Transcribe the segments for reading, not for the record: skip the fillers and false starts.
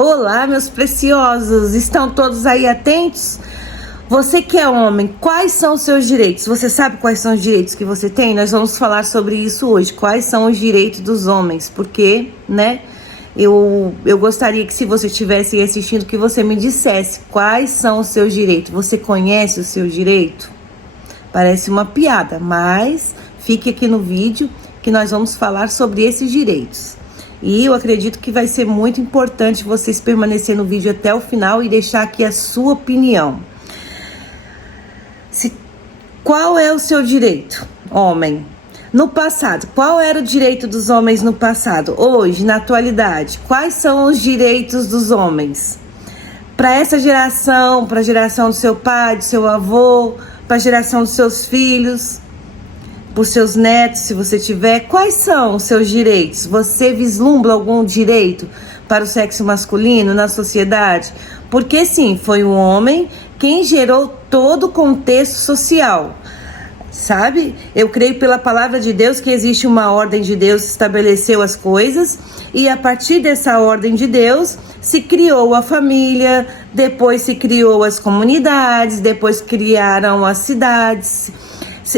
Olá, meus preciosos, estão todos aí atentos? Você que é homem, quais são os seus direitos? Você sabe quais são os direitos que você tem? Nós vamos falar sobre isso hoje. Quais são os direitos dos homens? Porque, né, eu gostaria que, se você estivesse assistindo, que você me dissesse quais são os seus direitos. Você conhece o seu direito? Parece uma piada, mas fique aqui no vídeo que nós vamos falar sobre esses direitos. E eu acredito que vai ser muito importante vocês permanecer no vídeo até o final e deixar aqui a sua opinião. Qual é o seu direito, homem? No passado, qual era o direito dos homens no passado? Hoje, na atualidade, quais são os direitos dos homens? Para essa geração, para a geração do seu pai, do seu avô, para a geração dos seus filhos, para os seus netos, se você tiver, quais são os seus direitos? Você vislumbra algum direito para o sexo masculino na sociedade? Porque sim, foi o homem quem gerou todo o contexto social, sabe? Eu creio pela palavra de Deus que existe uma ordem de Deus que estabeleceu as coisas, e a partir dessa ordem de Deus se criou a família, depois se criou as comunidades, depois criaram as cidades,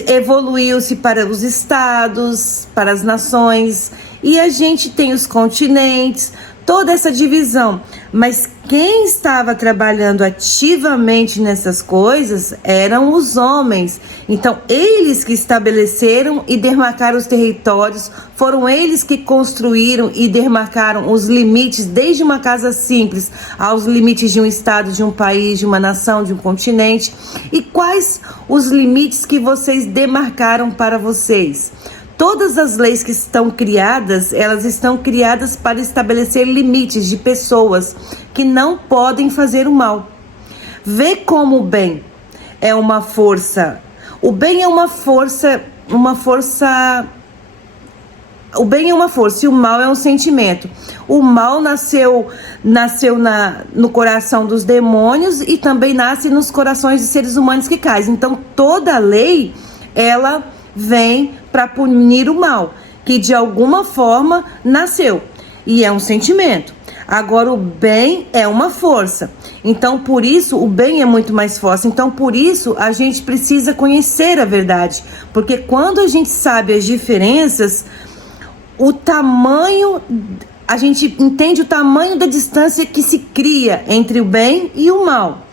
evoluiu-se para os estados, para as nações, e a gente tem os continentes, toda essa divisão. Mas quem estava trabalhando ativamente nessas coisas eram os homens. Então, eles que estabeleceram e demarcaram os territórios, foram eles que construíram e demarcaram os limites, desde uma casa simples aos limites de um estado, de um país, de uma nação, de um continente. E quais os limites que vocês demarcaram para vocês? Todas as leis que estão criadas, elas estão criadas para estabelecer limites de pessoas que não podem fazer o mal. Vê como o bem é uma força. O bem é uma força. O bem é uma força e o mal é um sentimento. O mal nasceu no coração dos demônios e também nasce nos corações de seres humanos que caem. Então, toda lei, ela vem para punir o mal, que de alguma forma nasceu, e é um sentimento. Agora, o bem é uma força. Então, por isso, o bem é muito mais forte. Então, por isso, a gente precisa conhecer a verdade. Porque quando a gente sabe as diferenças, o tamanho, a gente entende o tamanho da distância que se cria entre o bem e o mal.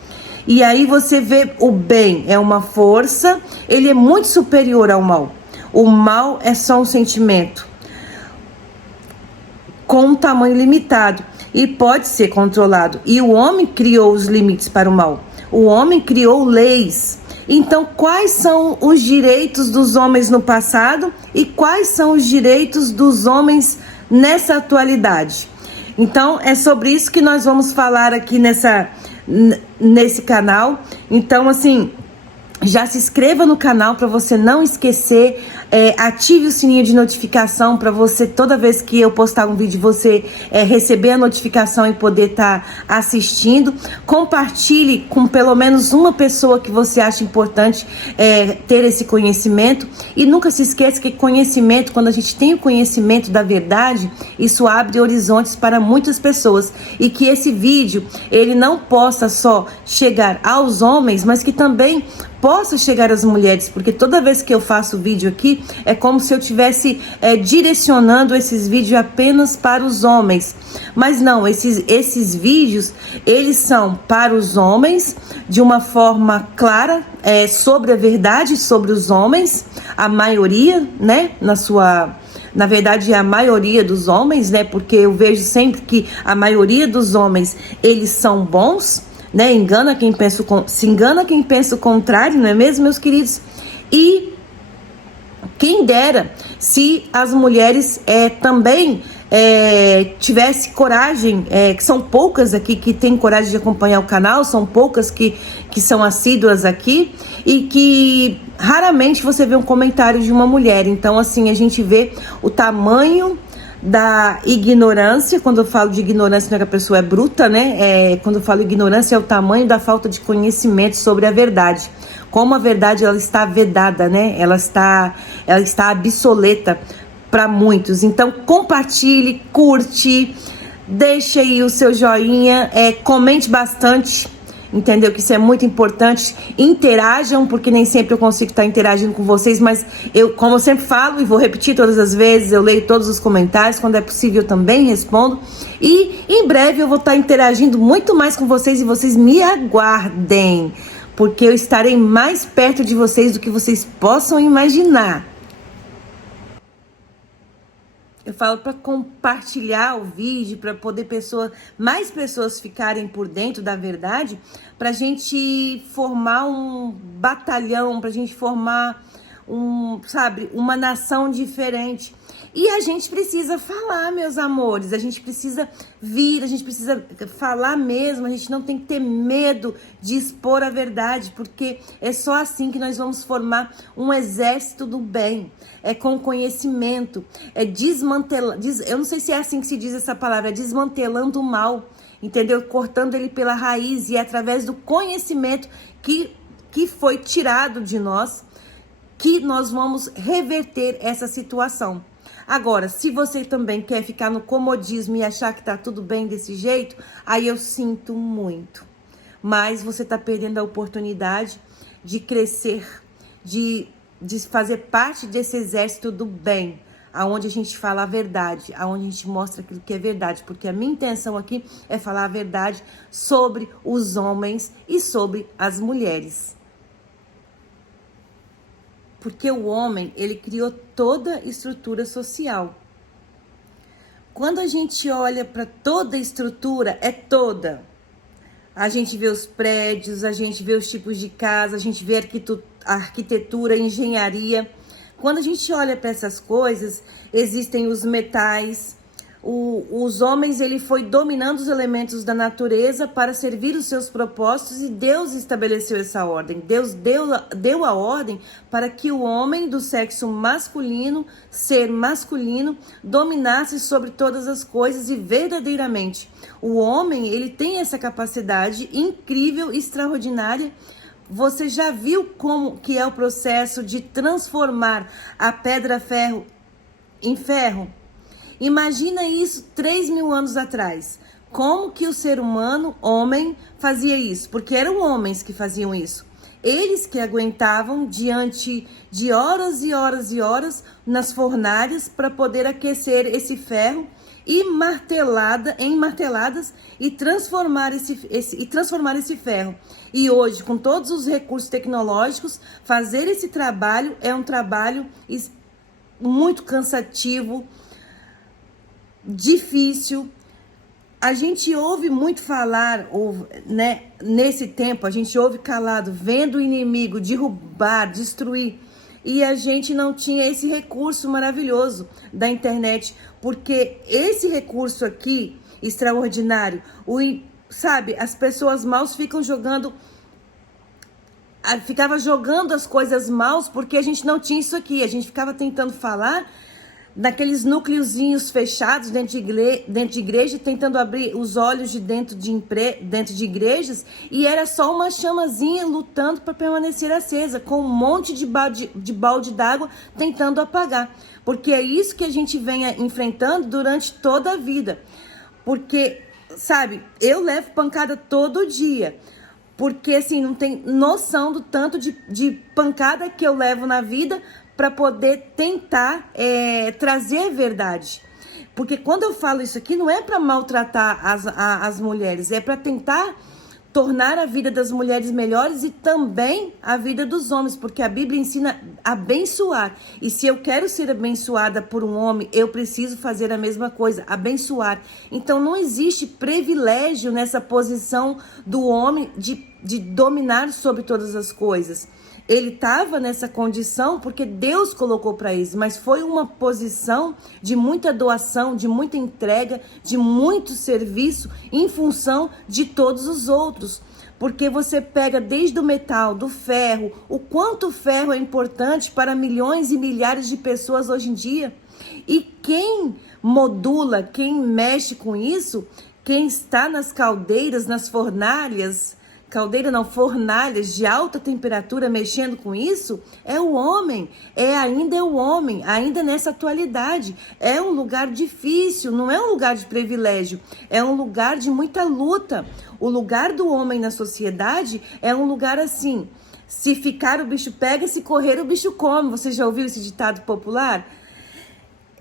E aí você vê, o bem é uma força, ele é muito superior ao mal. O mal é só um sentimento com um tamanho limitado e pode ser controlado. E o homem criou os limites para o mal. O homem criou leis. Então, quais são os direitos dos homens no passado e quais são os direitos dos homens nessa atualidade? Então, é sobre isso que nós vamos falar aqui nesse canal. Então, assim, já se inscreva no canal para você não esquecer, ative o sininho de notificação para você, toda vez que eu postar um vídeo, você receber a notificação e poder estar assistindo. Compartilhe com pelo menos uma pessoa que você acha importante ter esse conhecimento. E nunca se esqueça que conhecimento, quando a gente tem o conhecimento da verdade, isso abre horizontes para muitas pessoas. E que esse vídeo, ele não possa só chegar aos homens, mas que também possa chegar às mulheres, porque toda vez que eu faço vídeo aqui, é como se eu estivesse direcionando esses vídeos apenas para os homens. Mas não, esses vídeos, eles são para os homens, de uma forma clara, sobre a verdade, sobre os homens, a maioria, né, na verdade, a maioria dos homens, né, porque eu vejo sempre que a maioria dos homens, eles são bons, né? Se engana quem pensa o contrário, não é mesmo, meus queridos? E quem dera se as mulheres também tivesse coragem, que são poucas aqui que têm coragem de acompanhar o canal, são poucas que são assíduas aqui, e que raramente você vê um comentário de uma mulher. Então, assim, a gente vê o tamanho da ignorância. Quando eu falo de ignorância, não é que a pessoa é bruta, né? Quando eu falo ignorância, é o tamanho da falta de conhecimento sobre a verdade. Como a verdade, ela está vedada, né? Ela está obsoleta para muitos. Então, compartilhe, curte, Deixe aí o seu joinha, comente bastante, entendeu? Que isso é muito importante. Interajam, porque nem sempre eu consigo estar interagindo com vocês, mas eu, como eu sempre falo e vou repetir todas as vezes, eu leio todos os comentários, quando é possível eu também respondo. E em breve eu vou estar interagindo muito mais com vocês e vocês me aguardem, porque eu estarei mais perto de vocês do que vocês possam imaginar. Eu falo para compartilhar o vídeo, para poder mais pessoas ficarem por dentro da verdade, para a gente formar um batalhão, para a gente formar uma nação diferente. E a gente precisa falar, meus amores, a gente precisa vir, a gente precisa falar mesmo, a gente não tem que ter medo de expor a verdade, porque é só assim que nós vamos formar um exército do bem. É com conhecimento, é desmantelando, eu não sei se é assim que se diz essa palavra, é desmantelando o mal, entendeu? Cortando ele pela raiz, e é através do conhecimento que foi tirado de nós, que nós vamos reverter essa situação. Agora, se você também quer ficar no comodismo e achar que tá tudo bem desse jeito, aí eu sinto muito. Mas você tá perdendo a oportunidade de crescer, de fazer parte desse exército do bem, aonde a gente fala a verdade, aonde a gente mostra aquilo que é verdade, porque a minha intenção aqui é falar a verdade sobre os homens e sobre as mulheres. Porque o homem, ele criou toda a estrutura social. Quando a gente olha para toda a estrutura, é toda. A gente vê os prédios, a gente vê os tipos de casa, a gente vê a arquitetura, a engenharia. Quando a gente olha para essas coisas, existem os metais. Os homens, ele foi dominando os elementos da natureza para servir os seus propósitos, e Deus estabeleceu essa ordem. Deus deu a ordem para que o homem do sexo masculino, ser masculino, dominasse sobre todas as coisas, e verdadeiramente o homem, ele tem essa capacidade incrível, extraordinária. Você já viu como que é o processo de transformar a pedra-ferro em ferro? Imagina isso 3.000 anos atrás. Como que o ser humano, homem, fazia isso? Porque eram homens que faziam isso. Eles que aguentavam diante de horas e horas e horas nas fornalhas para poder aquecer esse ferro em marteladas e transformar esse ferro. E hoje, com todos os recursos tecnológicos, fazer esse trabalho é um trabalho muito cansativo, difícil. A gente ouve muito falar, né, nesse tempo, a gente ouve calado, vendo o inimigo derrubar, destruir, e a gente não tinha esse recurso maravilhoso da internet, porque esse recurso aqui, extraordinário, as pessoas maus ficam ficava jogando as coisas maus, porque a gente não tinha isso aqui, a gente ficava tentando falar naqueles núcleozinhos fechados dentro de igreja, tentando abrir os olhos de dentro de igrejas, e era só uma chamazinha lutando para permanecer acesa, com um monte de balde d'água tentando apagar. Porque é isso que a gente vem enfrentando durante toda a vida. Porque, eu levo pancada todo dia. Porque, assim, não tem noção do tanto de pancada que eu levo na vida para poder tentar trazer verdade. Porque quando eu falo isso aqui, não é para maltratar as mulheres, é para tentar tornar a vida das mulheres melhores e também a vida dos homens, porque a Bíblia ensina a abençoar. E se eu quero ser abençoada por um homem, eu preciso fazer a mesma coisa, abençoar. Então não existe privilégio nessa posição do homem de dominar sobre todas as coisas. Ele estava nessa condição porque Deus colocou para isso, mas foi uma posição de muita doação, de muita entrega, de muito serviço em função de todos os outros. Porque você pega desde o metal, do ferro, o quanto o ferro é importante para milhões e milhares de pessoas hoje em dia. E quem modula, quem mexe com isso, quem está nas caldeiras, nas fornalhas, caldeira não, fornalhas de alta temperatura mexendo com isso, é o homem, ainda é o homem, ainda nessa atualidade. É um lugar difícil, não é um lugar de privilégio, é um lugar de muita luta. O lugar do homem na sociedade é um lugar assim, se ficar o bicho pega, se correr o bicho come. Você já ouviu esse ditado popular?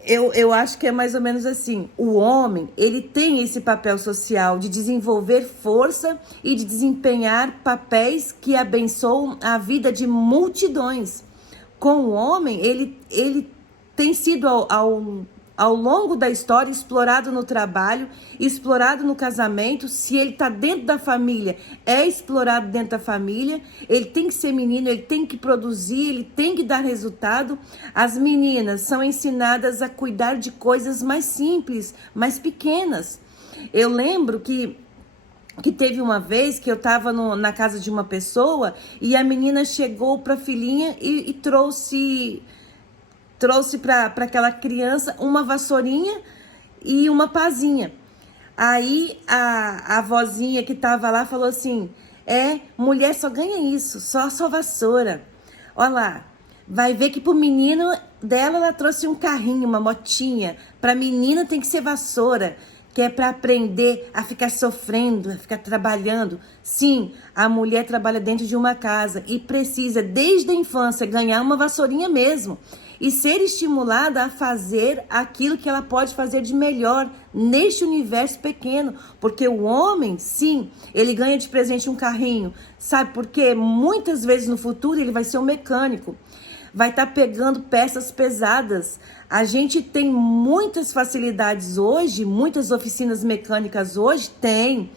Eu acho que é mais ou menos assim. O homem, ele tem esse papel social de desenvolver força e de desempenhar papéis que abençoam a vida de multidões. Com o homem, ele tem sido ao longo da história explorado no trabalho, explorado no casamento. Se ele está dentro da família, é explorado dentro da família. Ele tem que ser menino, ele tem que produzir, ele tem que dar resultado. As meninas são ensinadas a cuidar de coisas mais simples, mais pequenas. Eu lembro que teve uma vez que eu estava na casa de uma pessoa e a menina chegou para a filhinha e trouxe para aquela criança uma vassourinha e uma pazinha. Aí a vozinha que estava lá falou assim, mulher só ganha isso, só vassoura. Olha lá, vai ver que pro menino dela ela trouxe um carrinho, uma motinha. Pra menina tem que ser vassoura, que é para aprender a ficar sofrendo, a ficar trabalhando. Sim, a mulher trabalha dentro de uma casa e precisa, desde a infância, ganhar uma vassourinha mesmo. E ser estimulada a fazer aquilo que ela pode fazer de melhor neste universo pequeno. Porque o homem, sim, ele ganha de presente um carrinho. Sabe por quê? Muitas vezes no futuro ele vai ser um mecânico. Vai estar pegando peças pesadas. A gente tem muitas facilidades hoje, muitas oficinas mecânicas hoje, tem.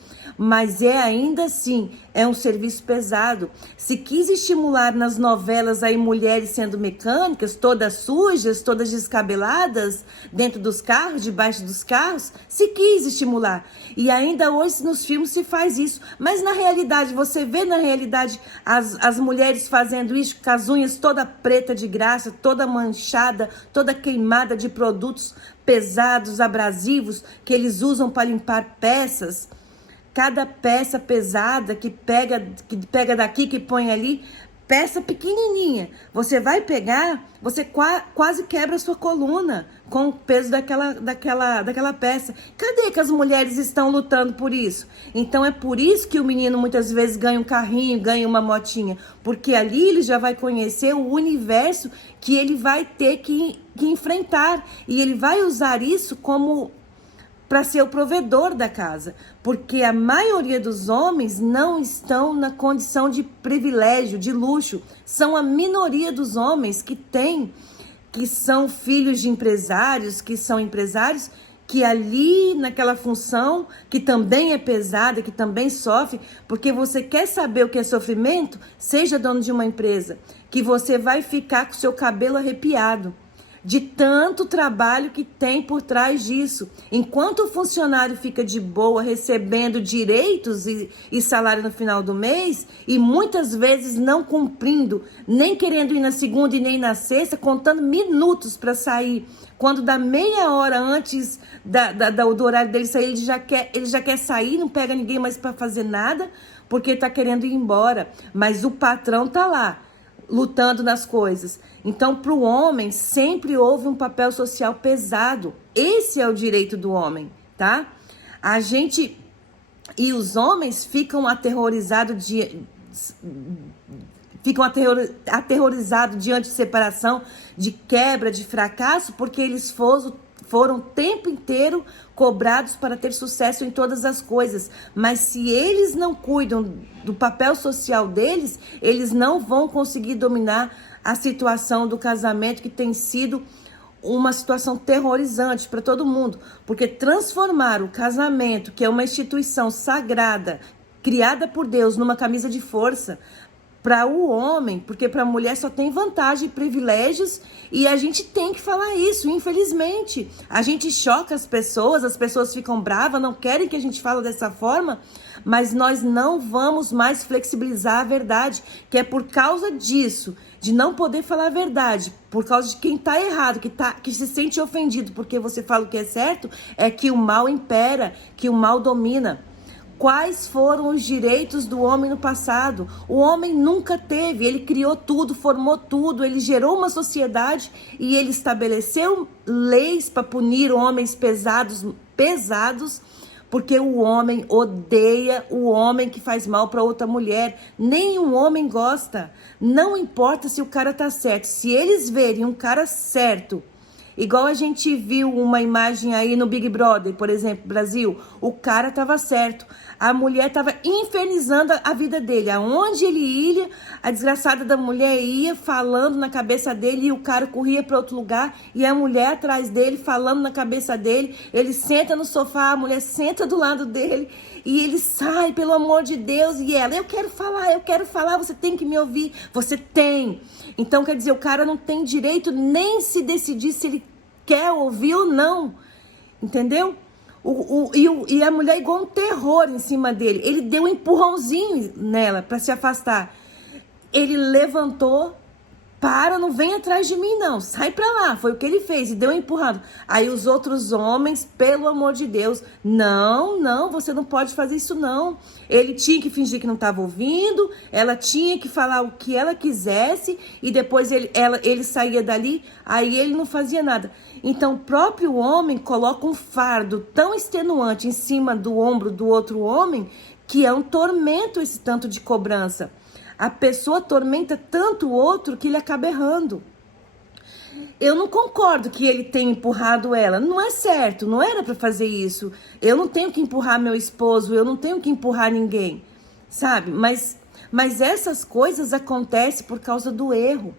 Mas ainda assim, é um serviço pesado. Se quis estimular nas novelas aí mulheres sendo mecânicas, todas sujas, todas descabeladas, dentro dos carros, debaixo dos carros, se quis estimular. E ainda hoje nos filmes se faz isso. Mas na realidade, você vê na realidade as mulheres fazendo isso com as unhas toda preta de graça, toda manchada, toda queimada de produtos pesados, abrasivos, que eles usam para limpar peças. Cada peça pesada que pega daqui, que põe ali, peça pequenininha. Você vai pegar, você quase quebra a sua coluna com o peso daquela peça. Cadê que as mulheres estão lutando por isso? Então é por isso que o menino muitas vezes ganha um carrinho, ganha uma motinha. Porque ali ele já vai conhecer o universo que ele vai ter que enfrentar. E ele vai usar isso como para ser o provedor da casa, porque a maioria dos homens não estão na condição de privilégio, de luxo. São a minoria dos homens que são filhos de empresários, que são empresários, que ali naquela função, que também é pesada, que também sofre, porque você quer saber o que é sofrimento? Seja dono de uma empresa, que você vai ficar com o seu cabelo arrepiado de tanto trabalho que tem por trás disso. Enquanto o funcionário fica de boa recebendo direitos e salário no final do mês, e muitas vezes não cumprindo, nem querendo ir na segunda e nem na sexta, contando minutos para sair. Quando dá meia hora antes do horário dele sair, ele já quer sair, não pega ninguém mais para fazer nada, porque está querendo ir embora. Mas o patrão tá lá, lutando nas coisas. Então, para o homem, sempre houve um papel social pesado. Esse é o direito do homem, tá? A gente e os homens ficam aterrorizados diante de separação, de quebra, de fracasso, porque eles foram o tempo inteiro cobrados para ter sucesso em todas as coisas. Mas se eles não cuidam do papel social deles, eles não vão conseguir dominar a situação do casamento, que tem sido uma situação terrorizante para todo mundo. Porque transformar o casamento, que é uma instituição sagrada, criada por Deus, numa camisa de força, para o homem, porque para a mulher só tem vantagem e privilégios, e a gente tem que falar isso, infelizmente. A gente choca as pessoas ficam bravas, não querem que a gente fale dessa forma, mas nós não vamos mais flexibilizar a verdade, que é por causa disso, de não poder falar a verdade, por causa de quem está errado, que se sente ofendido porque você fala o que é certo, é que o mal impera, que o mal domina. Quais foram os direitos do homem no passado? O homem nunca teve, ele criou tudo, formou tudo, ele gerou uma sociedade e ele estabeleceu leis para punir homens pesados, porque o homem odeia o homem que faz mal para outra mulher. Nenhum homem gosta. Não importa se o cara tá certo. Se eles verem um cara certo, igual a gente viu uma imagem aí no Big Brother, por exemplo, Brasil, o cara tava certo. A mulher tava infernizando a vida dele. Aonde ele ia, a desgraçada da mulher ia falando na cabeça dele e o cara corria para outro lugar e a mulher atrás dele falando na cabeça dele. Ele senta no sofá, a mulher senta do lado dele e ele sai, pelo amor de Deus, e ela, eu quero falar, você tem que me ouvir. Você tem. Então, quer dizer, o cara não tem direito nem se decidir se ele quer ouvir ou não. Entendeu? E a mulher igual um terror em cima dele. Ele deu um empurrãozinho nela para se afastar. Ele levantou, não vem atrás de mim não, sai pra lá. Foi o que ele fez e deu um empurrado. Aí os outros homens, pelo amor de Deus, não, você não pode fazer isso não. Ele tinha que fingir que não estava ouvindo, ela tinha que falar o que ela quisesse e depois ele saía dali, aí ele não fazia nada. Então o próprio homem coloca um fardo tão extenuante em cima do ombro do outro homem que é um tormento esse tanto de cobrança. A pessoa atormenta tanto o outro que ele acaba errando. Eu não concordo que ele tenha empurrado ela. Não é certo, não era para fazer isso. Eu não tenho que empurrar meu esposo, eu não tenho que empurrar ninguém, sabe? Mas essas coisas acontecem por causa do erro.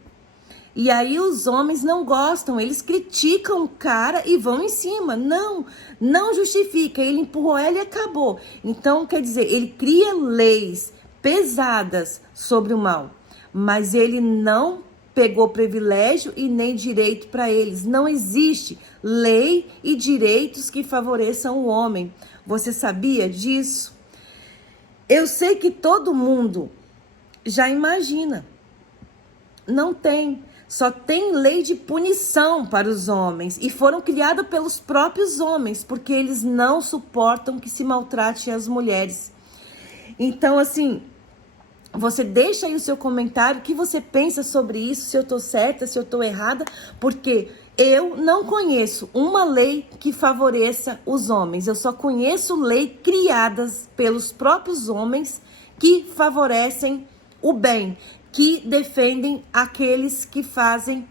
E aí os homens não gostam, eles criticam o cara e vão em cima. Não justifica, ele empurrou ela e acabou. Então, quer dizer, ele cria leis pesadas sobre o mal, mas ele não pegou privilégio e nem direito para eles. Não existe lei e direitos que favoreçam o homem. Você sabia disso? Eu sei que todo mundo já imagina. Não tem. Só tem lei de punição para os homens e foram criadas pelos próprios homens, porque eles não suportam que se maltrate as mulheres. Então, assim, você deixa aí o seu comentário, o que você pensa sobre isso, se eu tô certa, se eu tô errada, porque eu não conheço uma lei que favoreça os homens. Eu só conheço leis criadas pelos próprios homens que favorecem o bem, que defendem aqueles que fazem,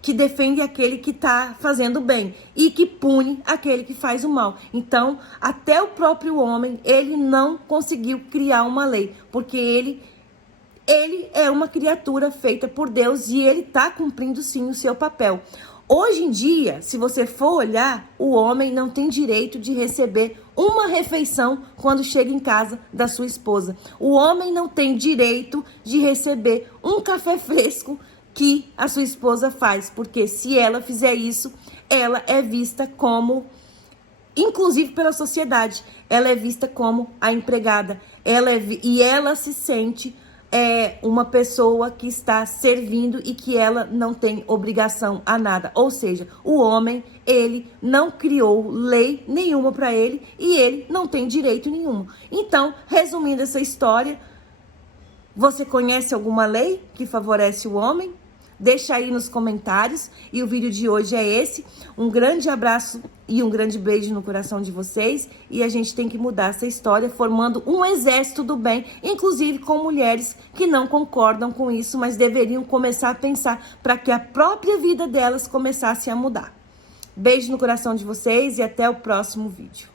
que defende aquele que está fazendo bem e que pune aquele que faz o mal. Então, até o próprio homem, ele não conseguiu criar uma lei, porque ele é uma criatura feita por Deus e ele está cumprindo sim o seu papel. Hoje em dia, se você for olhar, o homem não tem direito de receber uma refeição quando chega em casa da sua esposa. O homem não tem direito de receber um café fresco que a sua esposa faz, porque se ela fizer isso, ela é vista como, inclusive pela sociedade, ela é vista como a empregada, e ela se sente uma pessoa que está servindo e que ela não tem obrigação a nada. Ou seja, o homem, ele não criou lei nenhuma para ele e ele não tem direito nenhum. Então, resumindo essa história, você conhece alguma lei que favorece o homem? Deixa aí nos comentários. E o vídeo de hoje é esse. Um grande abraço e um grande beijo no coração de vocês. E a gente tem que mudar essa história formando um exército do bem, inclusive com mulheres que não concordam com isso, mas deveriam começar a pensar para que a própria vida delas começasse a mudar. Beijo no coração de vocês e até o próximo vídeo.